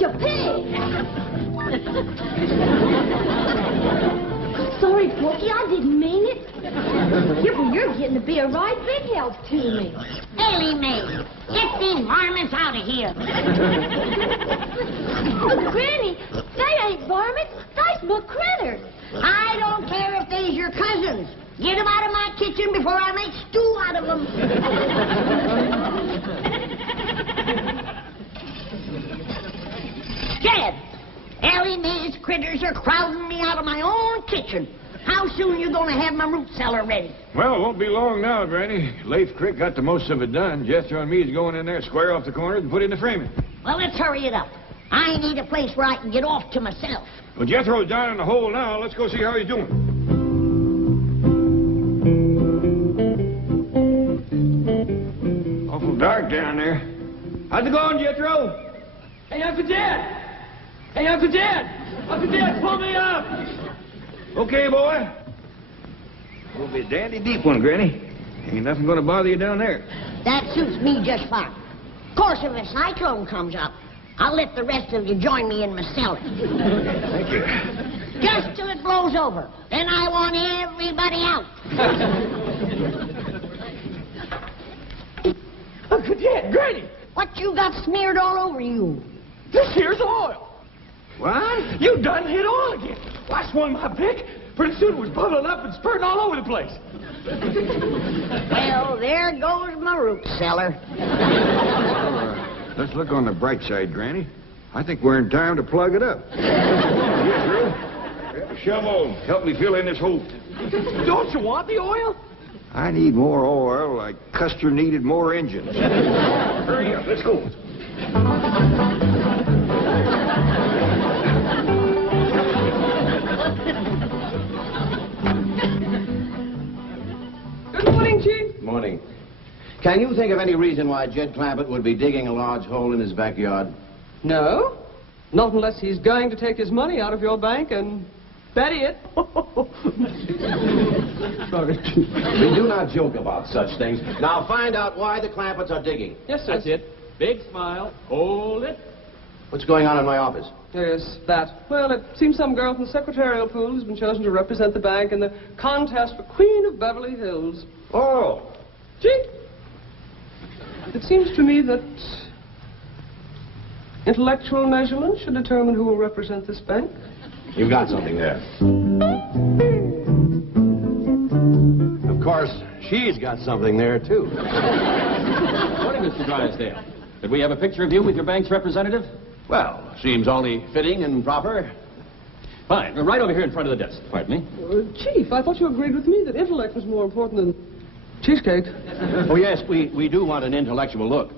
You pig! Sorry, Porky, I didn't mean it. You're getting to be a right big help to me. Ellie Mae, get these varmints out of here. Oh, Granny, they ain't varmints. They's my critters. I don't care if they's your cousins. Get them out of my kitchen before I make stew out of them. Dad, Ellie Mae's critters are crowding me out of my own kitchen. How soon you gonna have my root cellar ready? Well, it won't be long now, Granny. Leif Crick got the most of it done. Jethro and me's going in there, square off the corners, and put in the framing. Well, let's hurry it up. I need a place where I can get off to myself. Well, Jethro's down in the hole now. Let's go see how he's doing. Awful dark down there. How's it going, Jethro? Hey, Uncle Dad! Hey, Uncle Dad! Uncle Dad, pull me up! Okay, boy. Will be a dandy deep one, Granny. Ain't nothing gonna bother you down there. That suits me just fine. Of course, if a cyclone comes up, I'll let the rest of you join me in my cellar. Thank you. Just till it blows over. Then I want everybody out. Uncle Dad, Granny! What you got smeared all over you? This here's oil! What? You done hit oil again. Well, I swung my pick. Pretty soon it was bubbling up and spurting all over the place. Well, there goes my root cellar. Let's look on the bright side, Granny. I think we're in time to plug it up. Jethro, grab a shovel. Help me fill in this hole. Don't you want the oil? I need more oil like Custer needed more engines. Hurry up, let's go. Good morning, Chief. Morning. Can you think of any reason why Jed Clampett would be digging a large hole in his backyard? No. Not unless he's going to take his money out of your bank and bury it. Sorry. We do not joke about such things. Now find out why the Clampetts are digging. Yes, sir. That's it. Big smile. Hold it. What's going on in my office? Yes, that. Well, it seems some girl from the secretarial pool has been chosen to represent the bank in the contest for Queen of Beverly Hills. Oh. Gee, it seems to me that intellectual measurement should determine who will represent this bank. You've got something there. Of course, she's got something there, too. Morning, Mr. Drysdale. Did we have a picture of you with your bank's representative? Well, seems only fitting and proper. Fine. Right over here in front of the desk. Pardon me. Chief, I thought you agreed with me that intellect was more important than cheesecake. Oh, yes, we do want an intellectual look.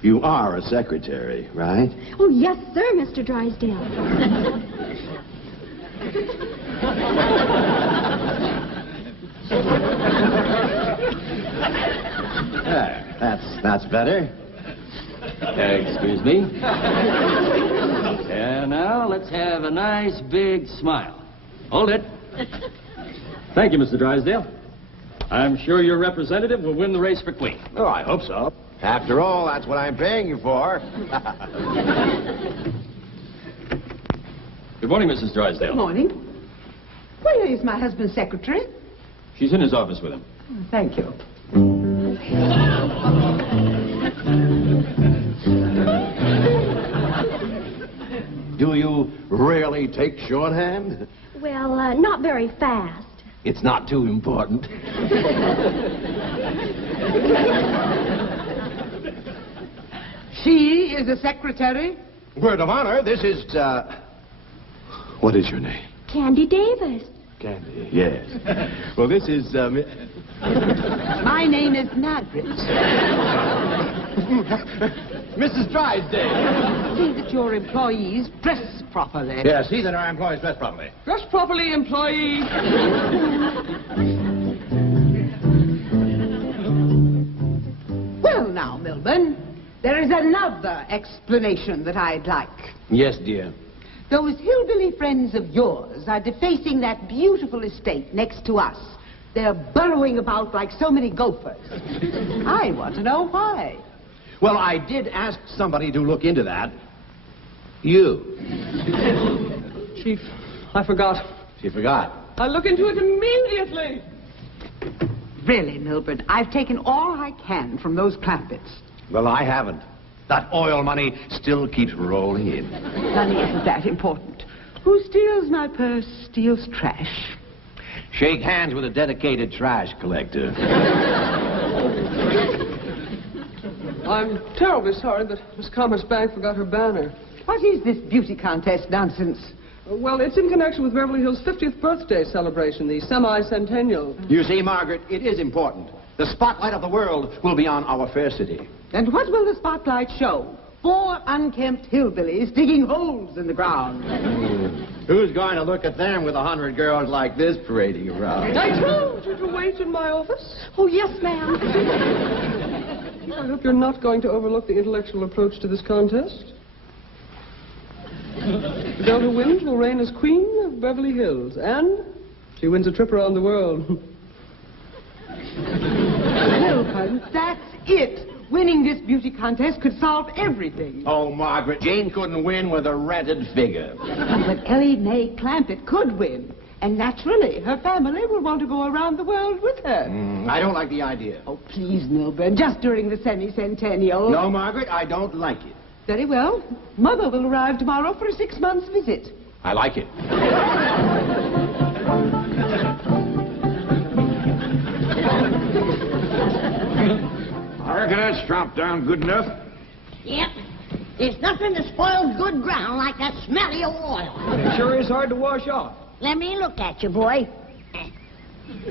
You are a secretary, right? Oh, yes, sir, Mr. Drysdale. That's better. Excuse me. And now let's have a nice big smile. Hold it. Thank you, Mr. Drysdale. I'm sure your representative will win the race for Queen. Oh, I hope so. After all, that's what I'm paying you for. Good morning, Mrs. Drysdale. Good morning. Where is my husband's secretary? She's in his office with him. Thank you. Do you really take shorthand? Well, not very fast. It's not too important. She is the secretary? Word of honor, this is, what is your name? Candy Davis. Candy, yes. Well, this is, My name is Margaret. Mrs. Drysdale. See that your employees dress properly. Yeah, see that our employees dress properly. Dress properly, employee. Well, now, Milburn, there is another explanation that I'd like. Yes, dear. Those hillbilly friends of yours are defacing that beautiful estate next to us. They're burrowing about like so many gophers. I want to know why. Well, I did ask somebody to look into that. You. Chief, I forgot. She forgot. I'll look into it immediately. Really, Milburn, I've taken all I can from those Clampetts. Well, I haven't. That oil money still keeps rolling in. Money isn't that important. Who steals my purse steals trash. Shake hands with a dedicated trash collector. I'm terribly sorry that Miss Commerce Bank forgot her banner. What is this beauty contest nonsense? Well, it's in connection with Beverly Hills' 50th birthday celebration, the semi-centennial. You see, Margaret, it is important. The spotlight of the world will be on our fair city. And what will the spotlight show? 4 unkempt hillbillies digging holes in the ground. Who's going to look at them with 100 girls like this parading around? I told you to wait in my office. Oh, yes, ma'am. I hope you're not going to overlook the intellectual approach to this contest. The girl who wins will reign as queen of Beverly Hills, and she wins a trip around the world. Milburn, that's it. Winning this beauty contest could solve everything. Oh, Margaret, Jane couldn't win with a rented figure. But Ellie Mae Clampett could win. And naturally, her family will want to go around the world with her. I don't like the idea. Oh, please, Milburn, just during the semi-centennial. No, Margaret, I don't like it. Very well. Mother will arrive tomorrow for a 6-month visit. I like it. I reckon that's tromped down good enough. Yep. There's nothing that spoils good ground like that smelly old oil. It sure is hard to wash off. Let me look at you, boy.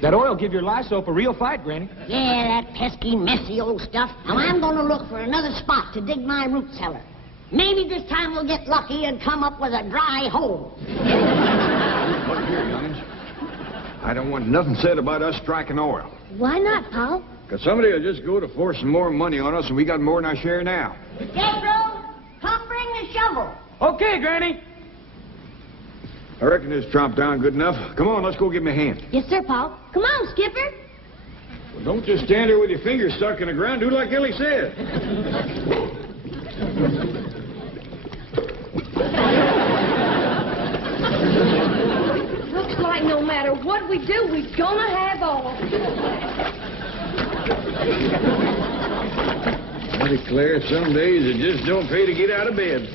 That oil give your lye soap a real fight, Granny. Yeah, that pesky, messy old stuff. Now, I'm going to look for another spot to dig my root cellar. Maybe this time we'll get lucky and come up with a dry hole. Look here, youngins. I don't want nothing said about us striking oil. Why not, Paul? Because somebody will just go to forcing more money on us, and we got more than our share now. Gabriel, come bring the shovel. Okay, Granny. I reckon this tromped down good enough. Come on, let's go give me a hand. Yes, sir, Paul. Come on, Skipper. Well, don't just stand there with your fingers stuck in the ground. Do like Ellie said. Looks like no matter what we do, we're gonna have oil. I declare, some days it just don't pay to get out of bed.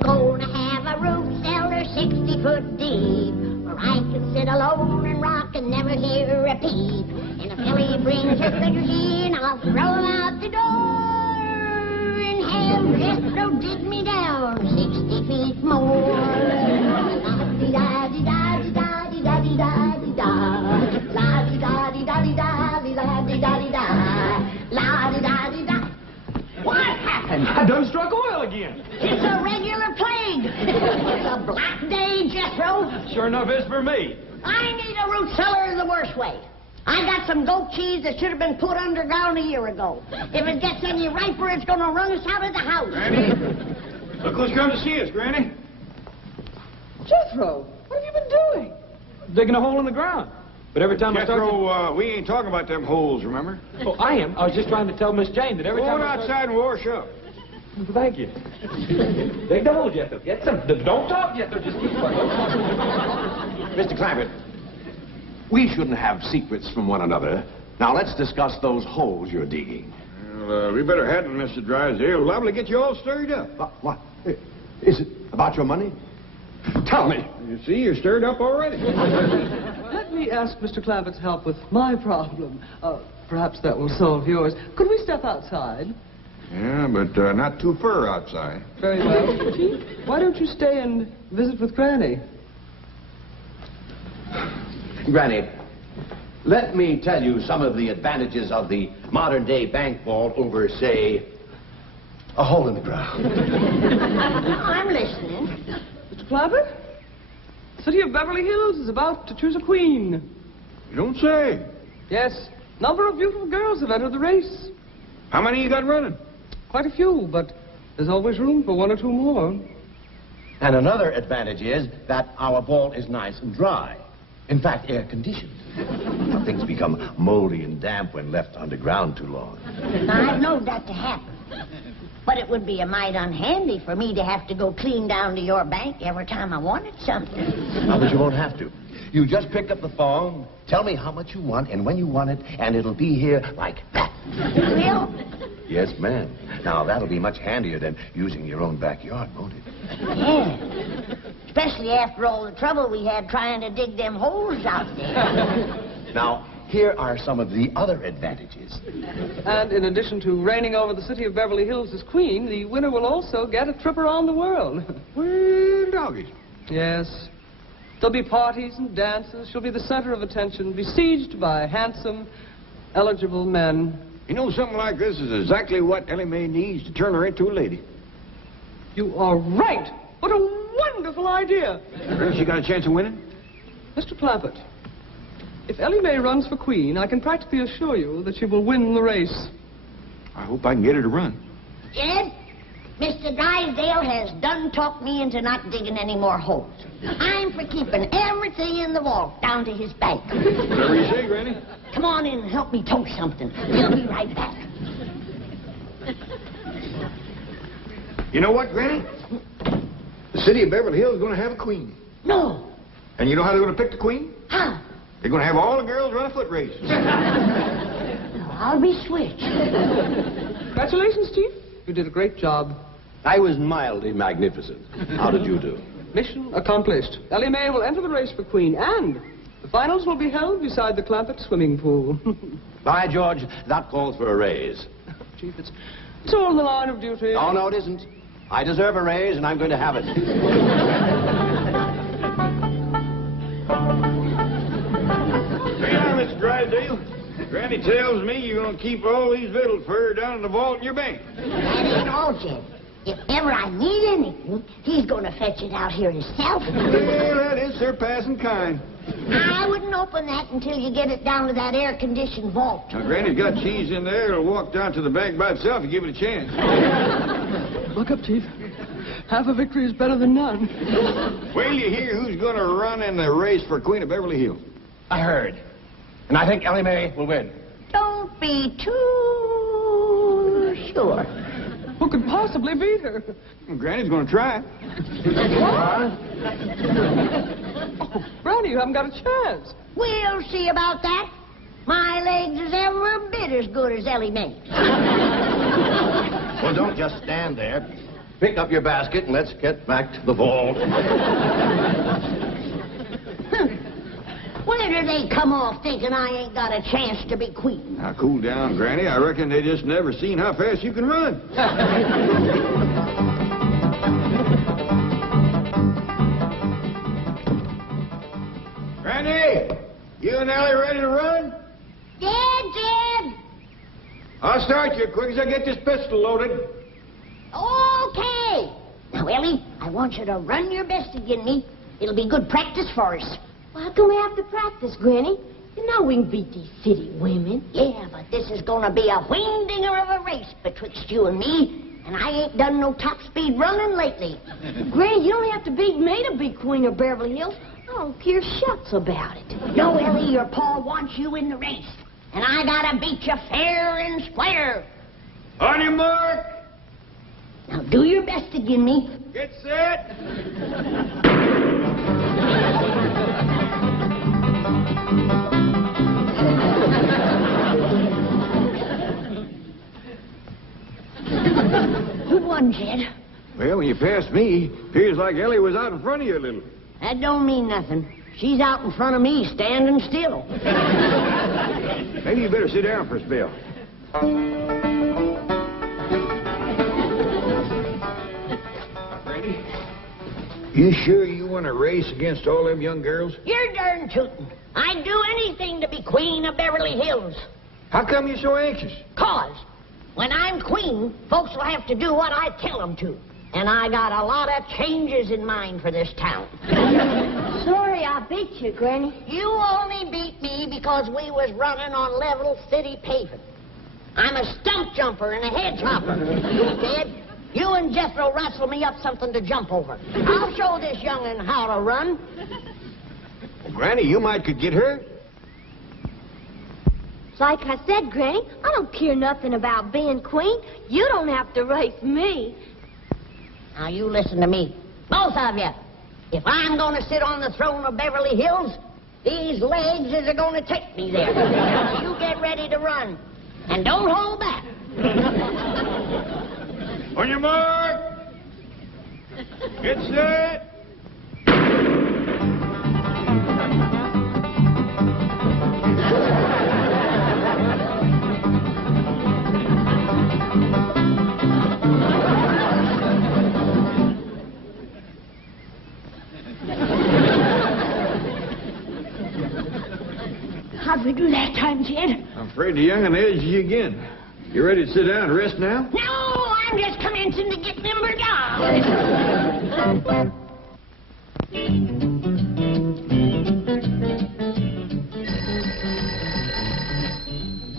Gonna have a root cellar 60 foot deep, where I can sit alone and rock and never hear a peep. And if Ellie brings her critters in, I'll throw them out the door and have Destro dig me down 60 feet more. La-di-da-di-da-di-da-di-da-di-da-di-da. La-di-da-di-da-di-da-di-da-di-da-di-da. La-di-da-di-da. What happened? I done struck oil again. It's a regular plague. It's a black day, Jethro. Sure enough is for me. I need a root cellar in the worst way. I got some goat cheese that should have been put underground a year ago. If it gets any riper, it's going to run us out of the house. Granny, look who's come to see us, Granny. Jethro, what have you been doing? Digging a hole in the ground. But every time I start Jethro, we ain't talking about them holes, remember? to... Oh, I am. I was just trying to tell Miss Jane that every Go time on outside and wash up. Thank you. Dig the hole, Jethro. Get some... Don't talk, Jethro. Just keep quiet. Mr. Clampett, we shouldn't have secrets from one another. Now, let's discuss those holes you're digging. Well, we better hadn't, Mr. Drysdale. Liable to get you all stirred up. What? Is it about your money? Tell me. You see, you're stirred up already. Let me ask Mr. Clampett's help with my problem. Perhaps that will solve yours. Could we step outside? Yeah, but not too far outside. Very well. Chief, why don't you stay and visit with Granny? Granny, let me tell you some of the advantages of the modern-day bank vault over, say, a hole in the ground. I'm listening. Mr. Clampett? The city of Beverly Hills is about to choose a queen. You don't say. Yes, number of beautiful girls have entered the race. How many you got running? Quite a few, but there's always room for 1 or 2 more. And another advantage is that our vault is nice and dry. In fact, air-conditioned. Things become moldy and damp when left underground too long. Now, I've known that to happen. But it would be a mite unhandy for me to have to go clean down to your bank every time I wanted something. Now, but you won't have to. You just pick up the phone, tell me how much you want and when you want it, and it'll be here like that. Will? Yes, ma'am. Now, that'll be much handier than using your own backyard, won't it? Yeah. Especially after all the trouble we had trying to dig them holes out there. Now, here are some of the other advantages. And in addition to reigning over the city of Beverly Hills as queen, the winner will also get a trip around the world. Well, doggies. Yes. There'll be parties and dances. She'll be the center of attention, besieged by handsome, eligible men. You know, something like this is exactly what Ellie Mae needs to turn her into a lady. You are right. What a wonderful idea. Well, she got a chance of winning? Mr. Clampett, if Ellie Mae runs for queen, I can practically assure you that she will win the race. I hope I can get her to run. Jed, Mr. Drysdale has done talked me into not digging any more holes. I'm for keeping everything in the vault down to his bank. Whatever you say, Granny. Come on in and help me toast something. We'll be right back. You know what, Granny? The city of Beverly Hills is going to have a queen. No. And you know how they're going to pick the queen? How? They're going to have all the girls run a foot race. I'll be switched. Congratulations, Chief. You did a great job. I was mildly magnificent. How did you do? Mission accomplished. Ellie Mae will enter the race for queen, and the finals will be held beside the Clampett swimming pool. By George, that calls for a raise. Chief, it's all in the line of duty. Oh, no, it isn't. I deserve a raise, and I'm going to have it. Hey, now, Mr. Drysdale. Granny tells me you're going to keep all these victuals for her down in the vault in your bank. That ain't all, Jed. If ever I need anything, he's going to fetch it out here himself. Well, that is surpassing kind. I wouldn't open that until you get it down to that air-conditioned vault. Now, Granny's got cheese in there. It'll walk down to the bank by itself if you give it a chance. Look up, Chief. Half a victory is better than none. Wait till you hear who's going to run in the race for Queen of Beverly Hills. I heard. And I think Ellie Mae will win. Don't be too sure. Who could possibly beat her? Well, Granny's going to try. Oh, Granny, you haven't got a chance. We'll see about that. My legs is every bit as good as Ellie Mae's. Well, don't just stand there. Pick up your basket and let's get back to the vault. Where do they come off thinking I ain't got a chance to be queen? Now, cool down, Granny. I reckon they just never seen how fast you can run. Granny, you and Ellie ready to run? Jed! I'll start you as quick as I get this pistol loaded. Okay. Now, Ellie, I want you to run your best again me. It'll be good practice for us. Why can we have to practice, Granny? You know we can beat these city women. Yeah, but this is gonna be a wing-dinger of a race betwixt you and me, and I ain't done no top-speed running lately. Granny, you don't have to beat me to be Queen of Beverly Hills. I don't care shucks about it. No, Ellie, your pa wants you in the race, and I gotta beat you fair and square. On your mark. Now, do your best again me. Get set. Who won, Jed? Well, when you passed me, appears like Ellie was out in front of you a little. That don't mean nothing. She's out in front of me, standing still. Maybe you better sit down for a spell. Randy, you sure you want to race against all them young girls? You're darn tootin'. I'd do anything to be queen of Beverly Hills. How come you're so anxious? 'Cause when I'm queen, folks will have to do what I tell them to. And I got a lot of changes in mind for this town. Sorry I beat you, Granny. You only beat me because we was running on level city paving. I'm a stump jumper and a hedge hopper. Ted, you and Jethro rustle me up something to jump over. I'll show this young'un how to run. Granny, you might could get hurt. Like I said, Granny, I don't care nothing about being queen. You don't have to race me. Now, you listen to me. Both of you. If I'm going to sit on the throne of Beverly Hills, these legs is going to take me there. So you get ready to run. And don't hold back. On your mark. Get set. How'd we do that time, Jed? I'm afraid the young and edged you again. You ready to sit down and rest now? No, I'm just commencing to get limbered down.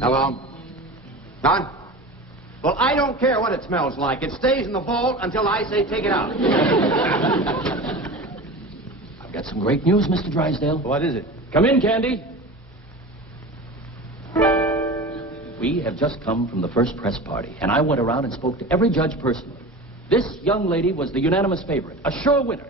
Hello? Don? Well, I don't care what it smells like. It stays in the vault until I say take it out. I've got some great news, Mr. Drysdale. What is it? Come in, Candy. We have just come from the first press party, and I went around and spoke to every judge personally. This young lady was the unanimous favorite, a sure winner.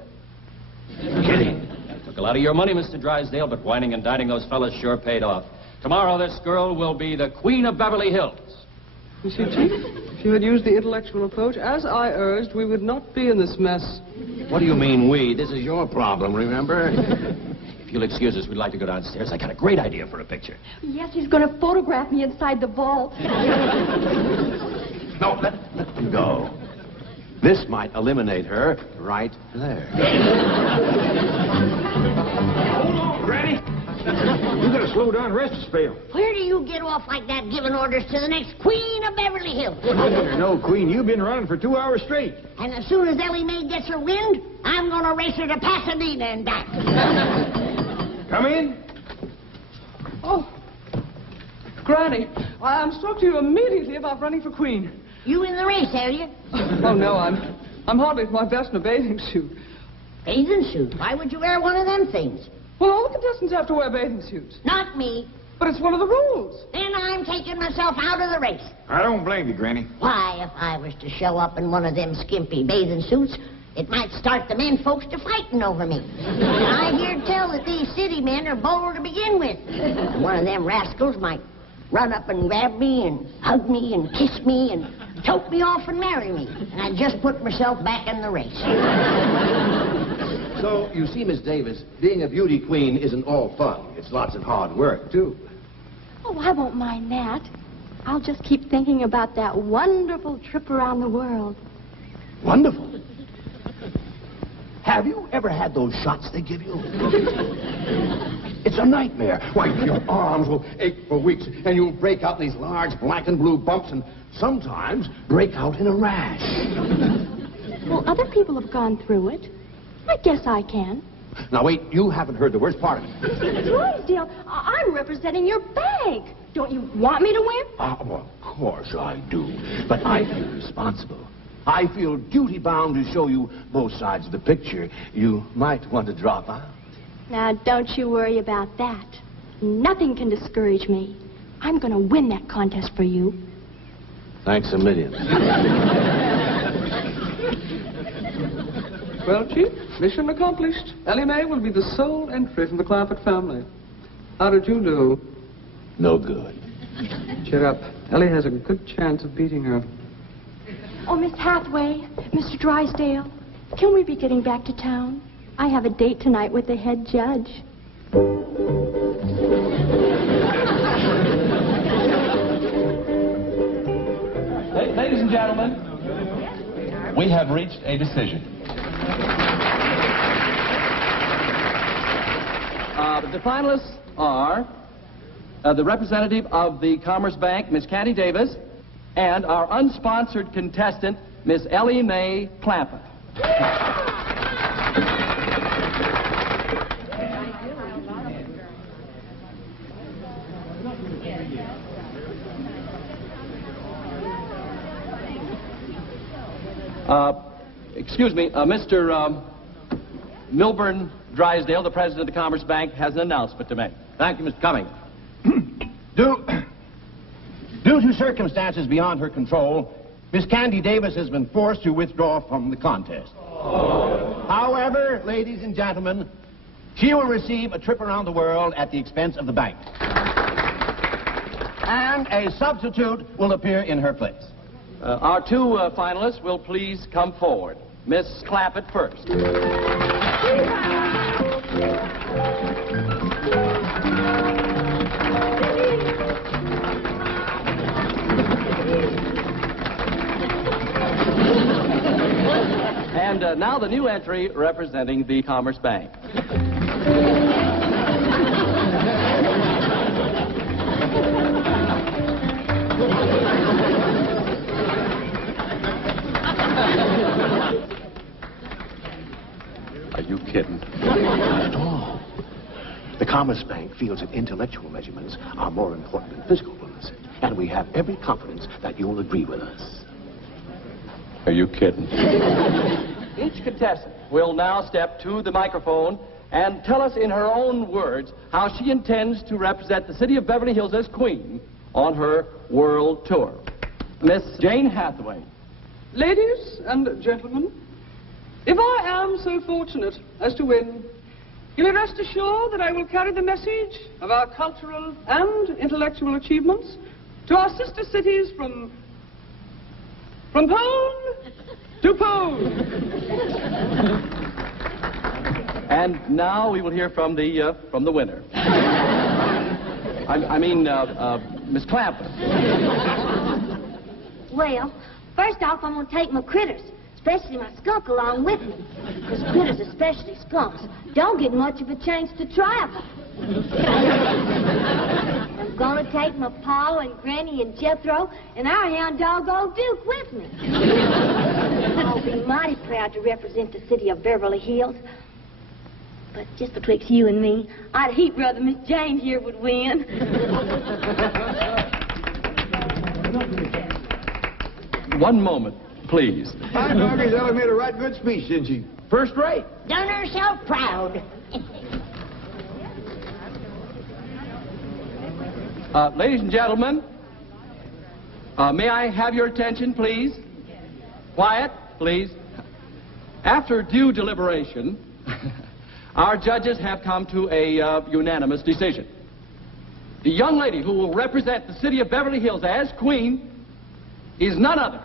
Kidding. Took a lot of your money, Mr. Drysdale, but whining and dining those fellas sure paid off. Tomorrow, this girl will be the queen of Beverly Hills. You see, Chief, if you had used the intellectual approach, as I urged, we would not be in this mess. What do you mean, we? This is your problem, remember? If you'll excuse us, we'd like to go downstairs. I got a great idea for a picture. Yes, he's going to photograph me inside the vault. No, let them go. This might eliminate her right there. Hold on, Granny. You gotta slow down, rest a spell. Where do you get off like that giving orders to the next queen of Beverly Hills? No, Queen, you've been running for 2 hours straight. And as soon as Ellie Mae gets her wind, I'm going to race her to Pasadena and back. Come in. Oh, Granny, I'm struck to you immediately about running for queen. You in the race, are you? Oh, no, I'm hardly at my best in a bathing suit. Bathing suit? Why would you wear one of them things? Well, all the contestants have to wear bathing suits. Not me. But it's one of the rules. Then I'm taking myself out of the race. I don't blame you, Granny. Why, if I was to show up in one of them skimpy bathing suits, it might start the men folks to fighting over me. And I hear tell that these city men are bold to begin with. And one of them rascals might run up and grab me and hug me and kiss me and tote me off and marry me. And I just put myself back in the race. So, you see, Miss Davis, being a beauty queen isn't all fun. It's lots of hard work, too. Oh, I won't mind that. I'll just keep thinking about that wonderful trip around the world. Wonderful. Have you ever had those shots they give you? It's a nightmare. Why, your arms will ache for weeks, and you'll break out these large black and blue bumps, and sometimes break out in a rash. Well, other people have gone through it. I guess I can. Now, wait, you haven't heard the worst part of it. Drysdale, I'm representing your bank. Don't you want me to win? Well, of course I do. But I feel responsible. I feel duty-bound to show you both sides of the picture. You might want to drop out. Now, don't you worry about that. Nothing can discourage me. I'm going to win that contest for you. Thanks a million. Well, Chief, mission accomplished. Ellie Mae will be the sole entry from the Clampett family. How did you do? No good. Cheer up. Ellie has a good chance of beating her. Oh, Miss Hathaway, Mr. Drysdale, can we be getting back to town? I have a date tonight with the head judge. Ladies and gentlemen, we have reached a decision. The finalists are the representative of the Commerce Bank, Miss Candy Davis, and our unsponsored contestant, Miss Ellie Mae Clampett. Milburn Drysdale, the president of the Commerce Bank, has an announcement to make. Thank you, Mr. Cummings. Due to circumstances beyond her control, Miss Candy Davis has been forced to withdraw from the contest. However, ladies and gentlemen, she will receive a trip around the world at the expense of the bank. And a substitute will appear in her place. Our two finalists will please come forward. Miss Clappett first. And now the new entry representing the Commerce Bank. Are you kidding? Not at all. The Commerce Bank feels that intellectual measurements are more important than physical ones, and we have every confidence that you'll agree with us. Are you kidding? Each contestant will now step to the microphone and tell us in her own words how she intends to represent the city of Beverly Hills as queen on her world tour. Miss Jane Hathaway. Ladies and gentlemen, if I am so fortunate as to win, you may rest assured that I will carry the message of our cultural and intellectual achievements to our sister cities from pole to pole. And now we will hear from the winner. Miss Clampett. Well, first off, I'm going to take my critters, especially my skunk, along with me. Because critters, especially skunks, don't get much of a chance to travel. I'm going to take my Pa and Granny and Jethro and our hound dog, Old Duke, with me. I'll be mighty proud to represent the city of Beverly Hills. But just betwixt you and me, I'd heap rather Miss Jane here would win. One moment, please. I know he's ever made a right good speech, didn't she? First rate. Done herself proud. Ladies and gentlemen, may I have your attention, please? Quiet, please. After due deliberation, our judges have come to a unanimous decision. The young lady who will represent the city of Beverly Hills as queen is none other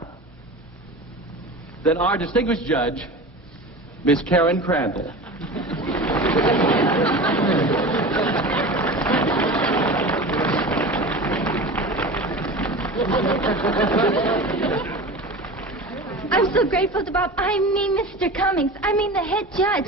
than our distinguished judge, Miss Karen Crandall. I'm so grateful to Bob. I mean Mr. Cummings. I mean the head judge.